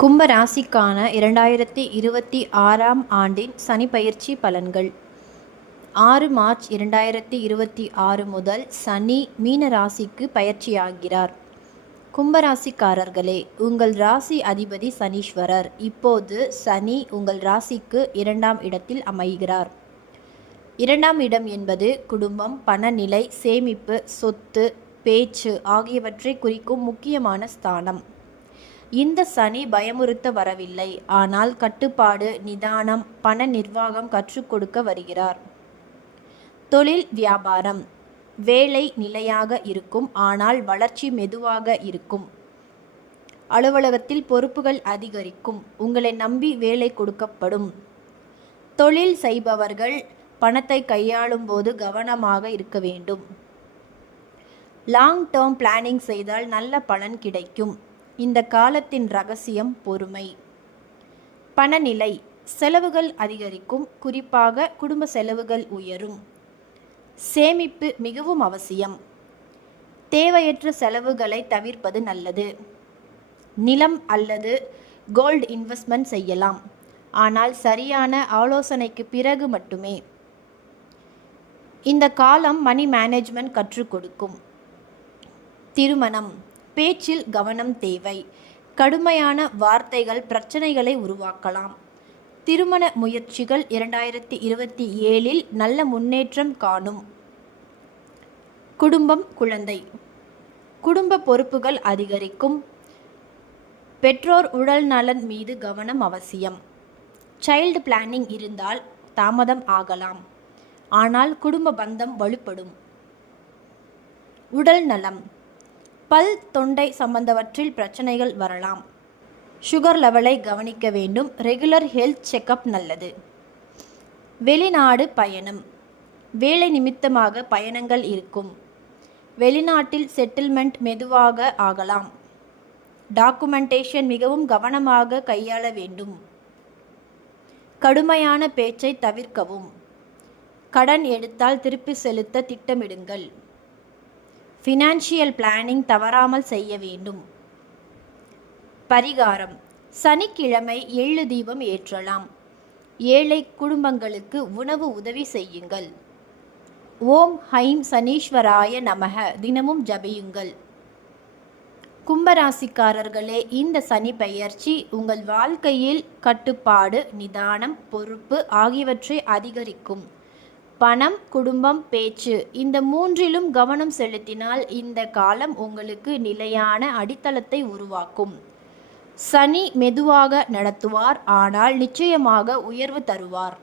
கும்ப ராசிக்கான 2026ஆம் ஆண்டின் சனி பயிற்சி பலன்கள். 6 மார்ச் 2026 முதல் சனி மீன ராசிக்கு பயிற்சியாகிறார். கும்பராசிக்காரர்களே, உங்கள் ராசி அதிபதி சனீஸ்வரர். இப்போது சனி உங்கள் ராசிக்கு 2ஆம் இடத்தில் அமைகிறார். 2ஆம் இடம் என்பது குடும்பம், பணநிலை, சேமிப்பு, சொத்து, பேச்சு ஆகியவற்றை குறிக்கும் முக்கியமான ஸ்தானம். இந்த சனி பயமுறுத்த வரவில்லை, ஆனால் கட்டுப்பாடு, நிதானம், பண நிர்வாகம் கற்றுக் கொடுக்க வருகிறார். தொழில், வியாபாரம், வேலை நிலையாக இருக்கும், ஆனால் வளர்ச்சி மெதுவாக இருக்கும். அலுவலகத்தில் பொறுப்புகள் அதிகரிக்கும், உங்களை நம்பி வேலை கொடுக்கப்படும். தொழில் செய்பவர்கள் பணத்தை கையாளும் போது கவனமாக இருக்க வேண்டும். லாங் டேர்ம் பிளானிங் செய்தால் நல்ல பலன் கிடைக்கும். இந்த காலத்தின் ரகசியம் பொறுமை. பணநிலை, செலவுகள் அதிகரிக்கும், குறிப்பாக குடும்ப செலவுகள் உயரும். சேமிப்பு மிகவும் அவசியம். தேவையற்ற செலவுகளை தவிர்ப்பது நல்லது. நிலம் அல்லது கோல்டு இன்வெஸ்ட்மெண்ட் செய்யலாம், ஆனால் சரியான ஆலோசனைக்கு பிறகு மட்டுமே. இந்த காலம் மணி மேனேஜ்மெண்ட் கற்றுக் கொடுக்கும். திருமணம், பேச்சில் கவனம் தேவை. கடுமையான வார்த்தைகள் பிரச்சனைகளை உருவாக்கலாம். திருமண முயற்சிகள் 2027இல் நல்ல முன்னேற்றம் காணும். குடும்பம், குழந்தை, குடும்ப பொறுப்புகள் அதிகரிக்கும். பெற்றோர் உடல் நலன் மீது கவனம் அவசியம். சைல்டு பிளானிங் இருந்தால் தாமதம் ஆகலாம், ஆனால் குடும்ப பந்தம் வலுப்படும். உடல் நலம், பல், தொண்டை சம்பந்தவற்றில் பிரச்சனைகள் வரலாம். சுகர் லெவலை கவனிக்க வேண்டும். ரெகுலர் ஹெல்த் செக்கப் நல்லது. வெளிநாடு பயணம், வேலை நிமித்தமாக பயணங்கள் இருக்கும். வெளிநாட்டில் செட்டில்மெண்ட் மெதுவாக ஆகலாம். டாக்குமெண்டேஷன் மிகவும் கவனமாக கையாள வேண்டும். கடுமையான பேச்சை தவிர்க்கவும். கடன் எடுத்தால் திருப்பி செலுத்த திட்டமிடுங்கள். ஃபினான்ஷியல் பிளானிங் தவறாமல் செய்ய வேண்டும். பரிகாரம், சனிக்கிழமை எள்ளு தீபம் ஏற்றலாம். ஏழை குடும்பங்களுக்கு உணவு உதவி செய்யுங்கள். ஓம் ஹைம் சனீஸ்வராய நமக தினமும் ஜபியுங்கள். கும்பராசிக்காரர்களே, இந்த சனி பெயர்ச்சி உங்கள் வாழ்க்கையில் கட்டுப்பாடு, நிதானம், பொறுப்பு ஆகியவற்றை அதிகரிக்கும். பணம், குடும்பம், பேச்சு இந்த மூன்றிலும் கவனம் செலுத்தினால் இந்த காலம் உங்களுக்கு நிலையான அடித்தளத்தை உருவாக்கும். சனி மெதுவாக நடத்துவார், ஆனால் நிச்சயமாக உயர்வு தருவார்.